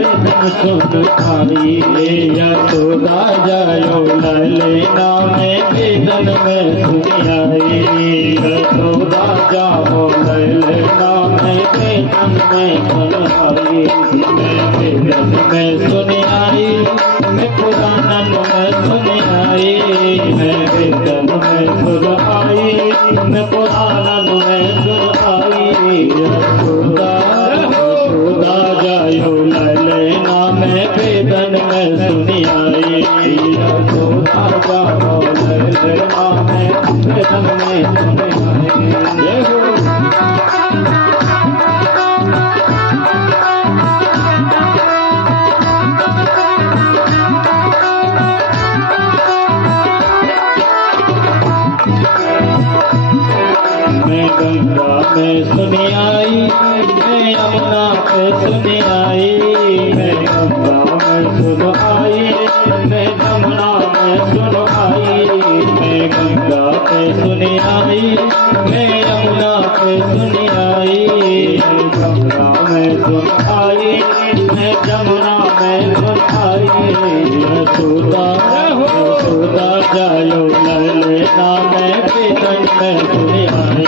वेदन सुन आई यशोदा जायो ललना में वेदन में सुन आई यशोदा जाओ ललना में वेदन में सुन आई मैं वेदन में सुन आई मैं पुराणन में सुन आई मैं वेदन में सुन आई मैं पुराणन में सुन आई यशोदा यशोदा जायो ललना में वेदन में सुन आई यशोदा जाओ ललना में वेदन में सुन आई मैं गंगा में सुन आई मैं यमुना पे सुन आई मैं गंगा में सुन आई मैं यमुना में सुन आई मैं गंगा पे सुन आई मैं यमुना पे सुन आई मैं गंगा में सुन आई मैं यमुना में सुन आई यशोदा यशोदा जायो ललना में वेदन में सुन आई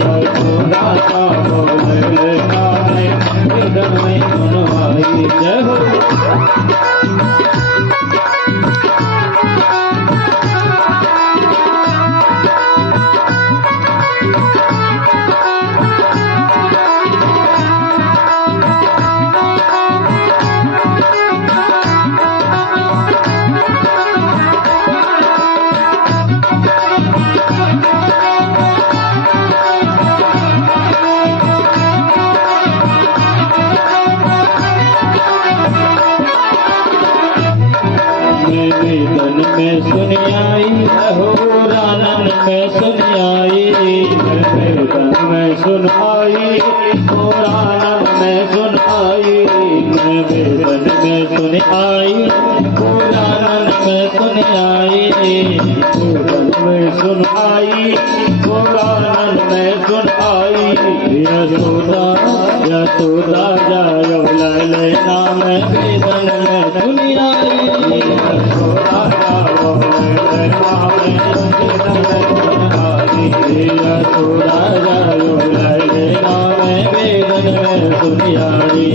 यशोदा जाओ ललना में वेदन में सुन आई जय हो वेदन में सुन आई अहोरानन में सुन आई वेदन में सुन आई पुराणन में सुन आई मैं वेदन में सुन आई पुराणन में सुन आई वेदन में सुन आई पुराणन में सुन आई यशोदा यशोदा जायो ललना में वेदन में सुन आई यशोदा जाओ ललना में यशोदा जायो ललना में वेदन में सुन आई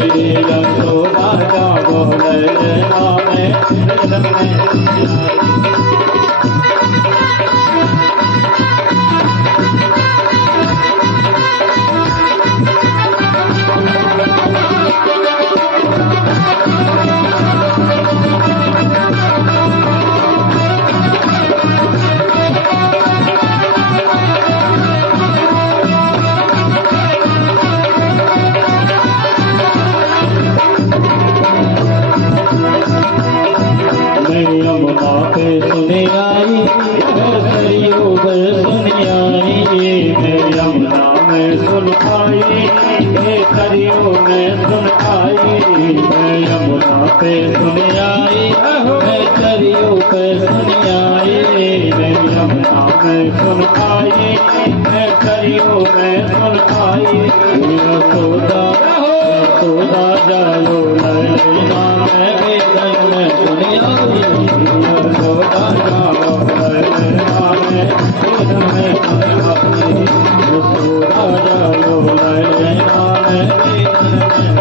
यशोदा जाओ ललना में वेदन में सुन आई यमुना पे सुन आई सरयू पे सुन आई मैं यमुना में सुन आई सरयू में सुन आई मैं यमुना पे सुन आई मैं सरयू पे सुन आई मैं यमुना में सुन आई मैं सरयू में सुन आई यशोदा यशोदा जायो ललना में वेदन में सुन आई यशोदा जाओ ललना में वेदन में सुन आई यशोदा जायो ललना में वेदन में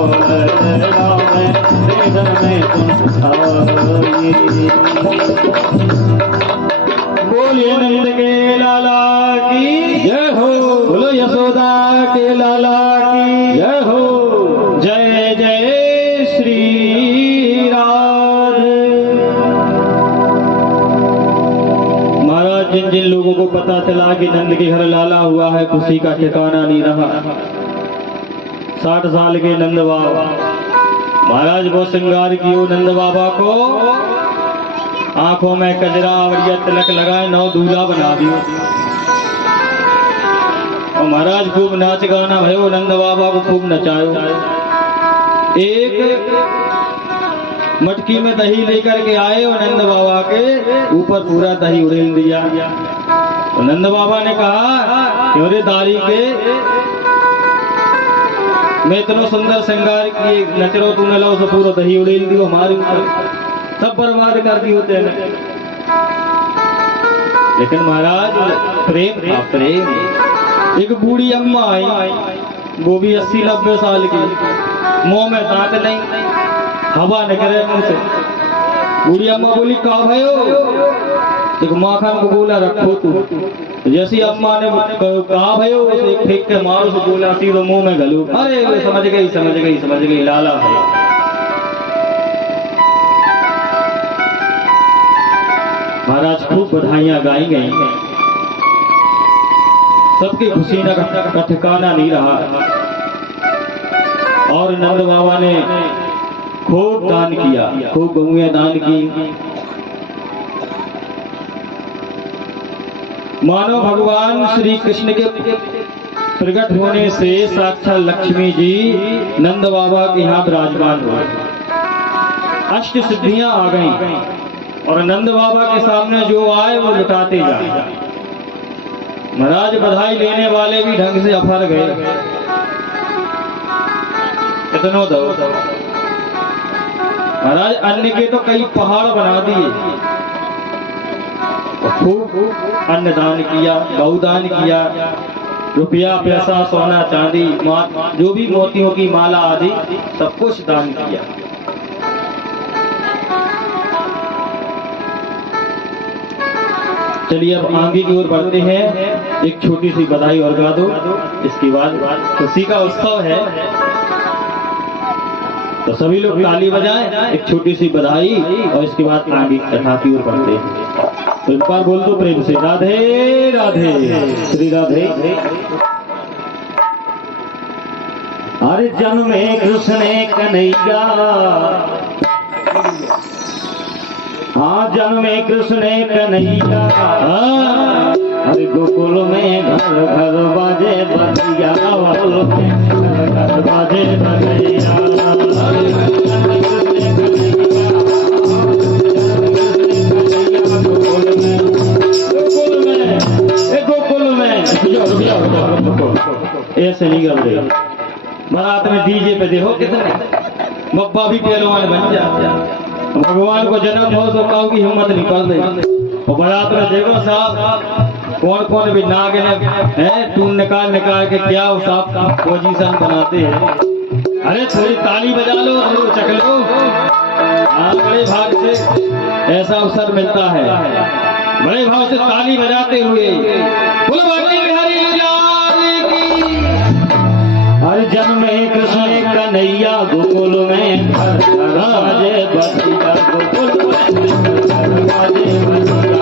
बोल राम निधन में सुन आई। बोलिए नंद के लाला की जय हो, बोलो यशोदा के लाला की जय हो। जय जय श्री राधे। महाराज जिन जिन लोगों को पता चला कि नंद के घर लाला हुआ है, खुशी का ठिकाना नहीं रहा। 60 साल के नंद बाबा महाराज वो श्रृंगार कियो नंद बाबा को, आंखों में कजरा और तिलक लगाए, 9 दूल्हा बना दियो। और महाराज खूब नाच गाना भयो, नंद बाबा को खूब नचायो। एक मटकी में दही लेकर के आए और नंद बाबा के ऊपर पूरा दही उड़ेल दिया। तो नंद बाबा ने कहा कि अरे दारी के मैं इतना सुंदर श्रृंगार किए नचरो तूने लो से पूरा दही उड़ेल दियो हमारे ऊपर, सब बर्बाद कर दी होते हैं। लेकिन महाराज प्रेम था प्रेम। एक बूढ़ी अम्मा आई, वो भी 80-90 साल की, मुंह में दांत नहीं, हवा निकले मुंह से। बूढ़ी अम्मा बोली का भयो, एक माखन को बोला रखो तू। जैसी अम्मा ने कहा भयो उसे फेंक के मारो, से बोला सीधो मुंह में घलू। अरे वो समझ गई समझ गई समझ गई, लाला है। महाराज खूब बधाइयां गाई गई, सबकी खुशी का ठिकाना नहीं रहा। और नंद बाबा ने खूब दान किया, खूब गौएं दान की। मानो भगवान श्री कृष्ण के प्रकट होने से साक्षात लक्ष्मी जी नंद बाबा के यहाँ विराजमान हुए। अष्ट सिद्धियां आ गईं और नंद बाबा के सामने जो आए वो लुटाते जाए। महाराज बधाई लेने वाले भी ढंग से अफर गए, इतनो दो। महाराज अन्न के तो कई पहाड़ बना दिए, खूब अन्नदान किया, गौदान किया, रुपया पैसा सोना चांदी जो भी मोतियों की माला आदि सब कुछ दान किया। चलिए अब आगे की ओर बढ़ते हैं। एक छोटी सी बधाई और गा दो, इसके बाद खुशी का उत्सव है तो सभी लोग ताली बजाएं। एक छोटी सी बधाई और इसके बाद आगे कथा की ओर बढ़ते हैं। तो एक बार बोल दो प्रेम से राधे राधे श्री राधे। अरे जन्मे कृष्ण कन्हैया, हाँ जन्मे कृष्ण कन्हैया। अरे गोकुल में घर घर बाजे बजैया, घर बाजे बजैया। ऐसे नहीं कर रहे, बारात में डीजे पे देखो कितने मब्बा भी पहलवान बन जाते। भगवान को जन्म हो तो काऊ की हिम्मत नहीं कर रही। और बारात में देखो साहब कौन कौन भी नागिन है, टून निकाल निकाल के क्या साहब पोजीशन बनाते हैं। अरे थोड़ी ताली बजा लो, थोड़ी चक लो। बड़े भाग से ऐसा अवसर मिलता है, बड़े भाव से ताली बजाते हुए हर जन्मे कृष्ण कन्हैया, गोकुल में घर घर बाजे बजैया, गोकुल में घर बाजे बजैया।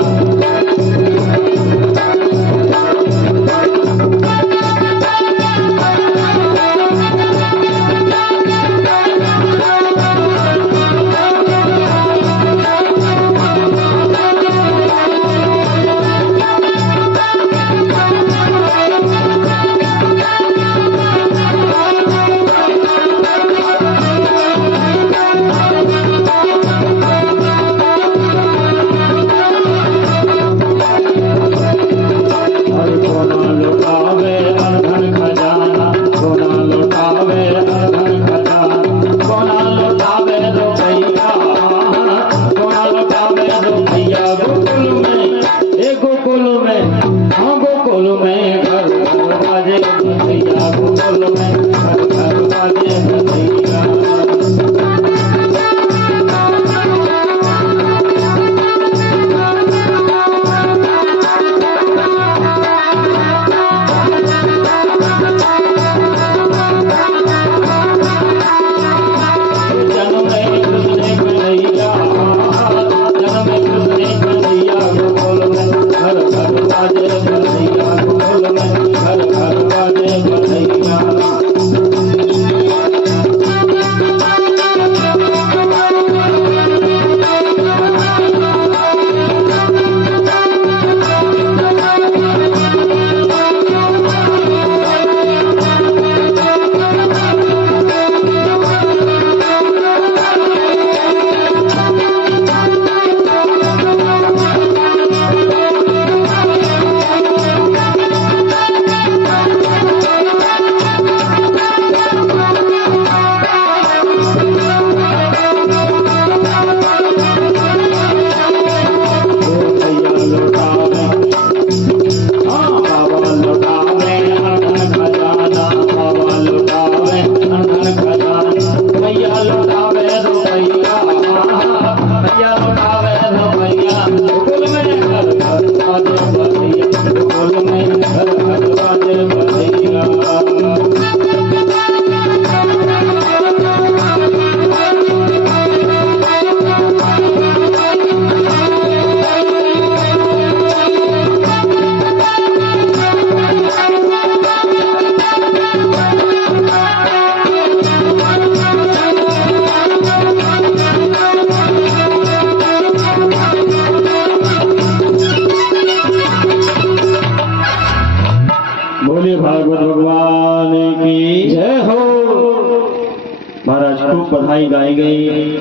महाराज को बधाई गाई गई।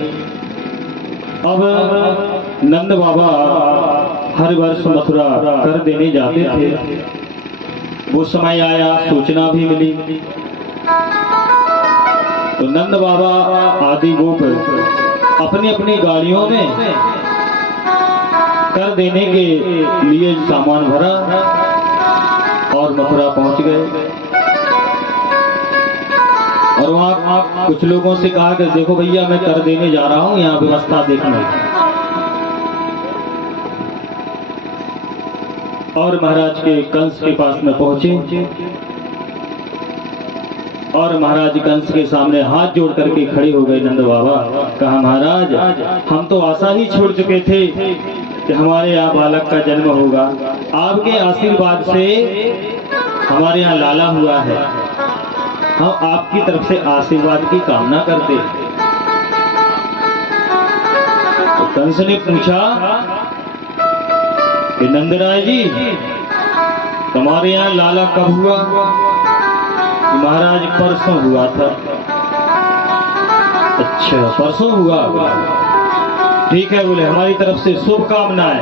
अब नंद बाबा हर वर्ष मथुरा कर देने जाते थे। वो समय आया, सूचना भी मिली, तो नंद बाबा आदि गोप अपनी अपनी गाड़ियों में कर देने के लिए सामान भरा और मथुरा पहुंच गए। और वहां कुछ लोगों से कहा कि देखो भैया, मैं कर देने जा रहा हूं, यहाँ व्यवस्था देखना। और महाराज के कंस के पास में पहुंचे और महाराज कंस के सामने हाथ जोड़ करके खड़े हो गए नंद बाबा। कहा, महाराज, हम तो आशा ही छोड़ चुके थे कि हमारे यहाँ बालक का जन्म होगा। आपके आशीर्वाद से हमारे यहाँ लाला हुआ है। हम आपकी तरफ से आशीर्वाद की कामना करते। तो कंस ने पूछा कि नंदराय जी, तुम्हारे यहाँ लाला कब हुआ? महाराज, परसों हुआ था। अच्छा, परसों हुआ? ठीक है, बोले हमारी तरफ से शुभकामनाएं।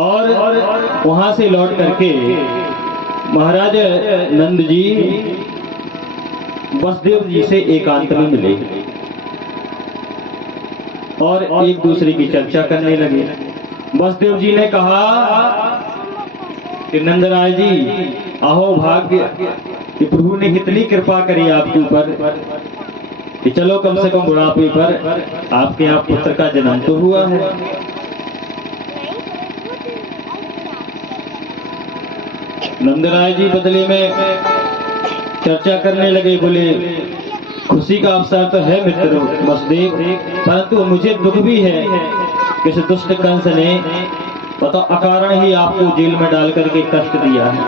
और वहां से लौट करके महाराज नंद जी वसुदेव जी से एकांत में मिले और एक दूसरे की चर्चा करने लगे। वसुदेव जी ने कहा कि नंदराय जी, अहो भाग्य कि प्रभु ने इतनी कृपा करी आपके ऊपर कि चलो कम से कम बुढ़ापे पर आपके यहाँ पुत्र का जन्म तो हुआ है। नंदराय जी बदले में चर्चा करने लगे। बोले, खुशी का अवसर तो है मित्र वसुदेव, परंतु मुझे दुख भी है कि इस दुष्ट कंस ने पता अकारण ही आपको जेल में डाल करके कष्ट दिया है।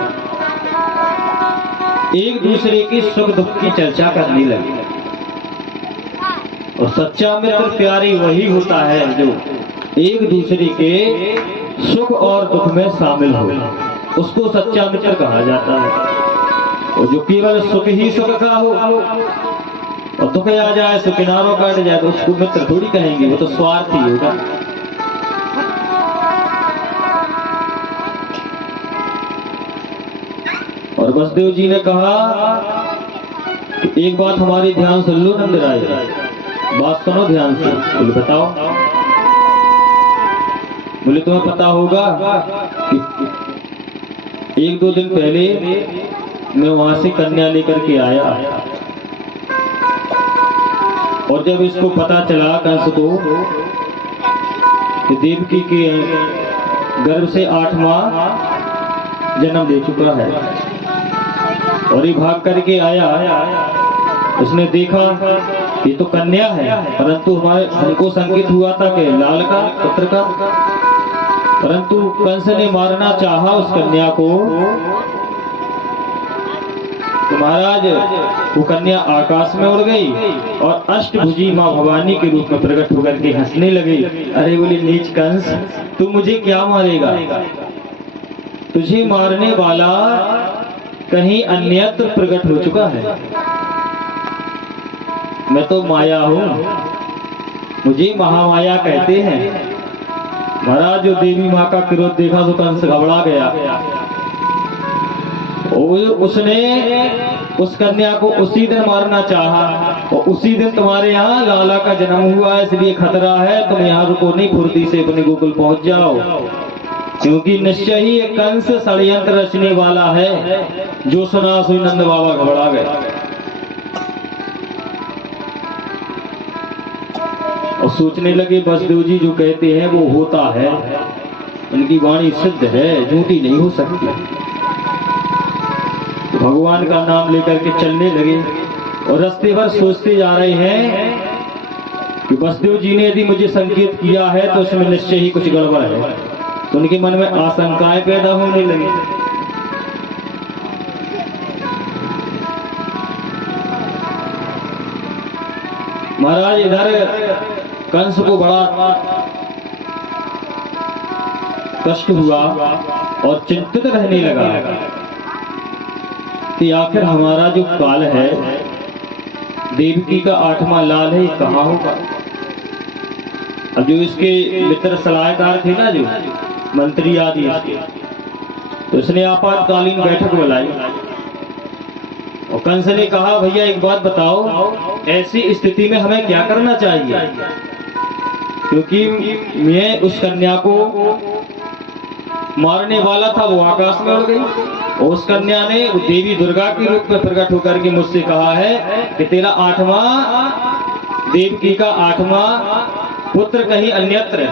एक दूसरे की सुख दुख की चर्चा करने लगे। और सच्चा मित्र प्यारी वही होता है जो एक दूसरे के सुख और दुख में शामिल हो, उसको सच्चा मित्र कहा जाता है। और जो केवल सुख ही सुख का हो और दुख आ जाए तो किनारों काट जाए तो उसको मित्र थोड़ी कहेंगे, वो तो स्वार्थी होगा। और वसुदेव जी ने कहा कि एक बात हमारी ध्यान सुन लो नंदराय, बात सुनो ध्यान से। बोले, बताओ। बोले, तुम्हें पता होगा कि एक दो दिन पहले मैं वहां से कन्या लेकर के आया और जब इसको पता चला कंस को कि देवकी के गर्भ से 8 माह जन्म ले चुका है और ये भाग करके आया, उसने देखा ये तो कन्या है, परंतु हमको संकेत हुआ था कि लाल का पुत्र का, परंतु कंस ने मारना चाहा उस कन्या को। तो महाराज वो कन्या आकाश में उड़ गई और अष्टभुजी माँ भवानी के रूप में प्रकट होकर के हंसने लगी। अरे बोले, नीच कंस, तू मुझे क्या मारेगा? तुझे मारने वाला कहीं अन्यत्र प्रकट हो चुका है। मैं तो माया हूं, मुझे महामाया कहते हैं। महाराज जो देवी माँ का क्रोध देखा तो कंस घबरा गया। उसने उस कन्या को उसी दिन मारना चाहा और उसी दिन तुम्हारे यहाँ लाला का जन्म हुआ है, इसलिए खतरा है, तुम यहाँ रुको नहीं, फुर्ती से अपने गोकुल पहुंच जाओ, क्योंकि निश्चय ही एक कंस षड्यंत्र रचने वाला है। जो सुना सुई नंद बाबा घबरा गए और सोचने लगे, वसुदेव जी जो कहते हैं वो होता है, उनकी वाणी सिद्ध है, झूठी नहीं हो सकती। तो भगवान का नाम लेकर के चलने लगे और रास्ते भर सोचते जा रहे हैं कि वसुदेव जी ने यदि मुझे संकेत किया है तो उसमें निश्चय ही कुछ गड़बड़ है। तो उनके मन में आशंकाएं पैदा होने लगी। महाराज इधर कंस को बड़ा कष्ट हुआ और चिंतित रहने लगा कि आखिर हमारा जो काल है, देवकी का 8वां लाल है, ये कहाँ होगा। अब जो इसके मित्र सलाहकार थे ना, जो मंत्री आदि इसके, तो इसने आपातकालीन बैठक बुलाई और कंस ने कहा, भैया एक बात बताओ, ऐसी स्थिति में हमें क्या करना चाहिए, क्योंकि मैं उस कन्या को मारने वाला था, वो आकाश में उड़ गई और उस कन्या ने देवी दुर्गा के रूप में प्रकट होकर के मुझसे कहा है कि तेरा 8वां, देवकी का 8वां पुत्र कहीं अन्यत्र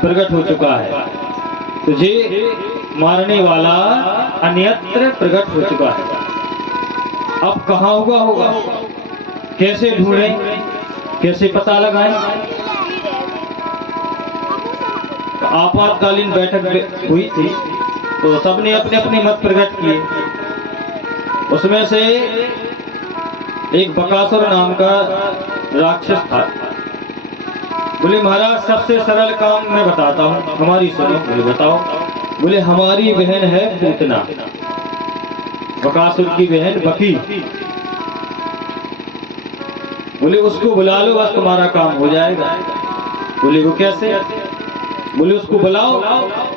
प्रकट हो चुका है, तुझे मारने वाला अन्यत्र प्रकट हो चुका है। अब कहाँ होगा, कैसे ढूंढें, कैसे पता लगाएं। आपातकालीन बैठक हुई थी तो सबने अपने अपने मत प्रकट किए। उसमें से एक बकासुर नाम का राक्षस था। बोले महाराज सबसे सरल काम मैं बताता हूँ, हमारी सुनो। बोले बताओ। बोले हमारी बहन है पूतना, बकासुर की बहन बकी। बोले उसको बुला लो, बस तुम्हारा काम हो जाएगा। बोले वो कैसे। बोले उसको बुलाओ,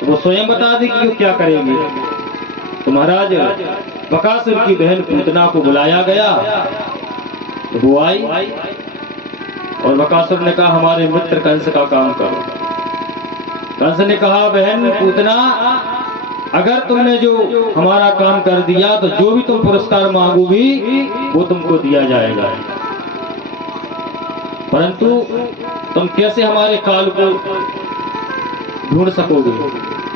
वो स्वयं बता दी कि वो क्या करेगी। तो महाराज बकासुर की बहन पूतना को बुलाया गया, तो वो आई और बकासुर ने कहा हमारे मित्र कंस का काम करो। कंस ने कहा बहन पूतना, अगर तुमने जो हमारा काम कर दिया तो जो भी तुम पुरस्कार मांगोगी वो तुमको दिया जाएगा, परंतु तुम कैसे हमारे काल को ढूंढ सकोगे।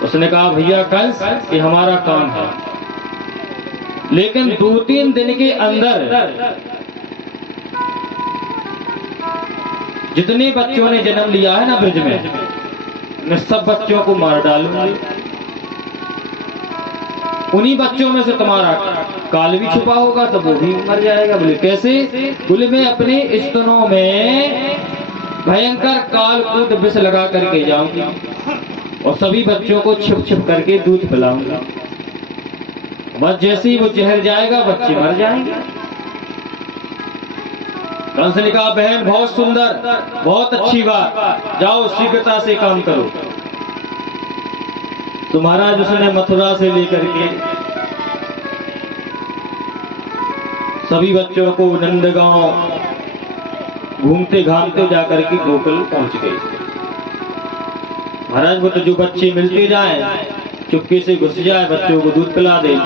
उसने कहा भैया कंस, ये हमारा काम है, लेकिन 2-3 दिन के अंदर जितने बच्चों ने जन्म लिया है ना ब्रज में, मैं सब बच्चों को मार डालूंगी। उन्हीं बच्चों में से तुम्हारा काल भी छुपा होगा तो वो भी मर जाएगा। बोले कैसे। बोले मैं अपने स्तनों में भयंकर काल कूद विष लगा करके जाऊंगी और सभी बच्चों को छिप छिप करके दूध पिलाऊंगा। बस जैसे ही वो जहर जाएगा बच्चे मर जाएंगे। कंस ने कहा बहन बहुत सुंदर, बहुत अच्छी बात, जाओ शीघ्रता से काम करो। तो महाराज उसने मथुरा से लेकर के सभी बच्चों को नंदगांव घूमते घामते जाकर के गोकुल पहुंच गए। महाराज वो तो जो बच्चे मिलते जाए चुपके से घुस जाए, बच्चों को दूध पिला दे।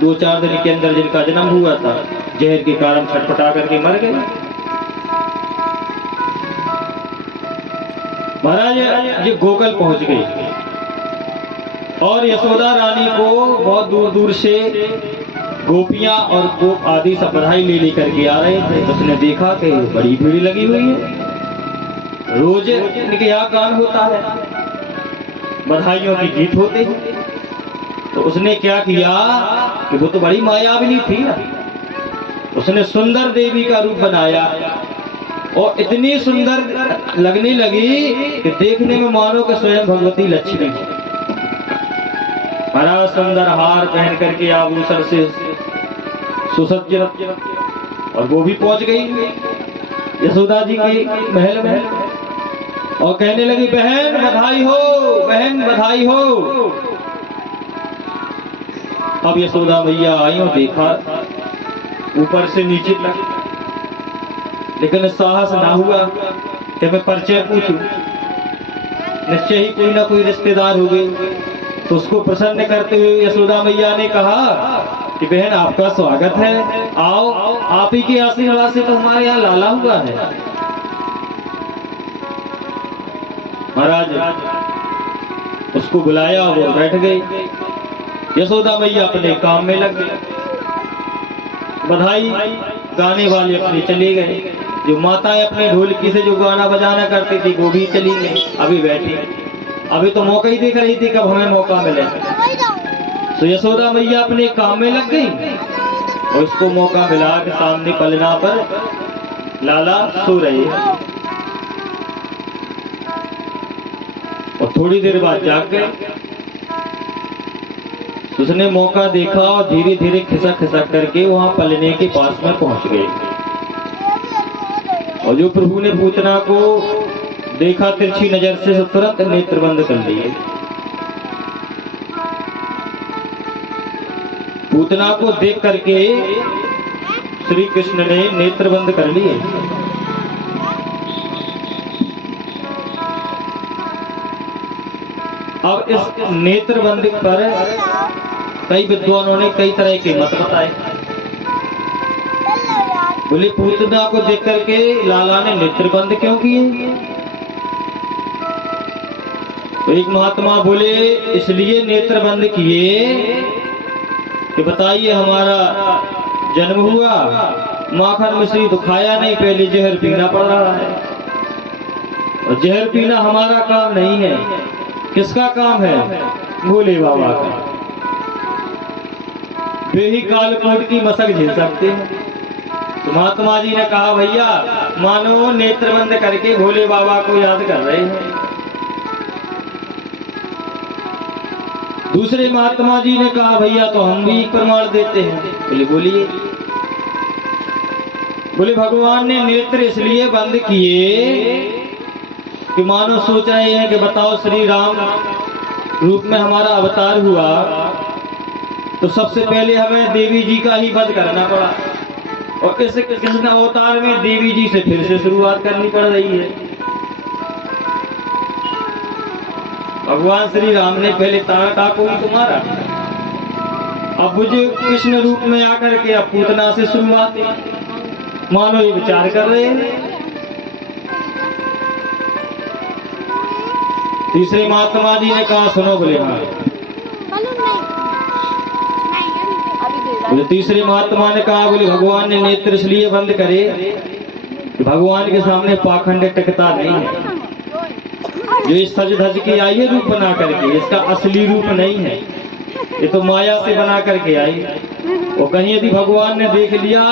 2-4 दिन के अंदर जिनका जन्म हुआ था जहर के कारण छटपटा करके मर गए। महाराज ये गोकुल पहुंच गई और यशोदा रानी को बहुत दूर दूर से गोपियां और गोप आदि सब बधाई ले लेकर के आ रहे थे। उसने देखा कि बड़ी भीड़ लगी हुई है, रोज इनके यहाँ गान होता है, बधाइयों की गीत होते हैं। तो उसने क्या किया कि वो तो बड़ी मायाविनी थी ना, उसने सुंदर देवी का रूप बनाया और इतनी सुंदर लगने लगी कि देखने में मानो कि स्वयं भगवती लक्ष्मी। बड़ा सुंदर हार पहन करके आभूषण से सुसज्जित और वो भी पहुंच गई यशोदा जी के महल में और कहने लगी बहन बधाई हो, बहन बधाई हो। अब यशोदा मैया आई और देखा ऊपर से नीचे तक, लेकिन साहस ना हुआ कि मैं परिचय पूछूं। निश्चय ही कोई ना कोई रिश्तेदार हो गए। तो उसको प्रसन्न करते हुए यशोदा मैया ने कहा कि बहन आपका स्वागत है, आओ, आप ही के आशीर्वाद से तो हमारे यहाँ लाला हुआ है। महाराज उसको बुलाया, वो बैठ गई। यशोदा मैया अपने काम में लग गई, बधाई गाने वाले अपने चले गए, जो माताएं अपने ढोलकी से जो गाना बजाना करती थी वो भी चली गई। अभी बैठी, अभी तो मौका ही देख रही थी कब हमें मौका मिले। तो यशोदा मैया अपने काम में लग गई और उसको मौका मिला कि सामने पलना पर लाला सो रहे और थोड़ी देर बाद जाग गए। उसने मौका देखा और धीरे धीरे खिसक खिसक करके वहां पलने के पास में पहुंच गए। और जो प्रभु ने पूतना को देखा तिरछी नजर से तुरंत नेत्र बंद कर लिए। पूतना को देख करके श्री कृष्ण ने नेत्र बंद कर लिए। अब इस नेत्र बंद पर कई विद्वानों ने कई तरह के मत बताए। बोले पूतना को देख करके लाला ने नेत्र बंद क्यों किए? तो एक महात्मा बोले इसलिए नेत्र बंद किए कि बताइए हमारा जन्म हुआ, माखन मिश्री तो खाया नहीं, पहले जहर पीना पड़ रहा है। और जहर पीना हमारा काम नहीं है, किसका काम है? भोले बाबा का। वे ही कालकूट की मशक झेल सकते हैं। तो महात्मा जी ने कहा भैया मानो नेत्र बंद करके भोले बाबा को याद कर रहे हैं। दूसरे महात्मा जी ने कहा भैया तो हम भी प्रमाण देते हैं। बोले बोलिए। बोले भगवान ने नेत्र इसलिए बंद किए कि मानो सोच रहे हैं कि बताओ श्री राम रूप में हमारा अवतार हुआ तो सबसे पहले हमें देवी जी का ही वध करना पड़ा, और इस कृष्ण अवतार में देवी जी से फिर से शुरुआत करनी पड़ रही है। भगवान श्री राम ने पहले तारका को ही तो मारा, अब मुझे कृष्ण रूप में आकर के अब पूतना से शुरुआत, मानो ये विचार कर रहे हैं। तीसरे महात्मा जी ने कहा सुनो। बोले हाँ। बोले तीसरे महात्मा ने कहा बोले भगवान ने नेत्र इसलिए बंद करे कि भगवान के सामने पाखंड टिकता नहीं है। जो इस सज धज के आई है रूप बना करके, इसका असली रूप नहीं है, ये तो माया से बना करके आई। और कहीं यदि भगवान ने देख लिया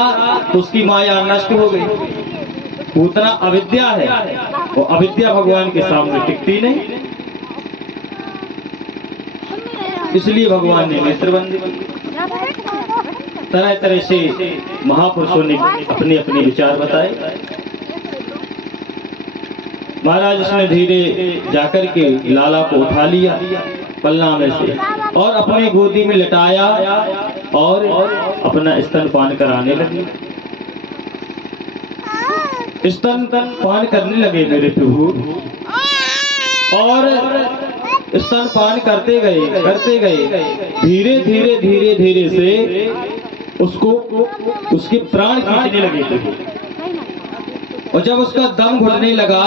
तो उसकी माया नष्ट हो गई। पूतना अविद्या है, वो अविद्या भगवान के सामने टिकती नहीं, इसलिए भगवान ने नेत्र बंद किए। तरह तरह से महापुरुषों ने अपने अपने विचार बताए। महाराज उसने धीरे जाकर के लाला को उठा लिया पलना में से और अपने गोदी में लटाया और अपना स्तनपान कराने लगे। स्तनपान करने लगे मेरे प्रभु, और स्तनपान करते गए धीरे धीरे धीरे धीरे से उसको उसके प्राण खींचने लगे प्रभु। और जब उसका दम घुटने लगा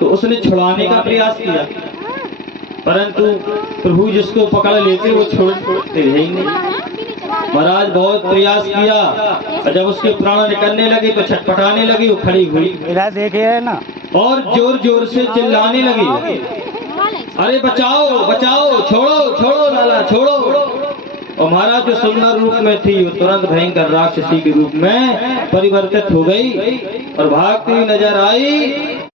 तो उसने छुड़ाने का प्रयास किया, परंतु प्रभु जिसको पकड़ लेते वो छोड़ते ही नहीं। महाराज बहुत प्रयास किया और जब उसके प्राण निकलने लगे तो छटपटाने लगी, वो खड़ी हुई देखे ना और जोर जोर से चिल्लाने लगी, अरे बचाओ बचाओ, छोड़ो छोड़ो लाला छोड़ो। और महाराज जो सुंदर रूप में थी वो तुरंत भयंकर राक्षसी के रूप में परिवर्तित हो गई और भागती हुई नजर आई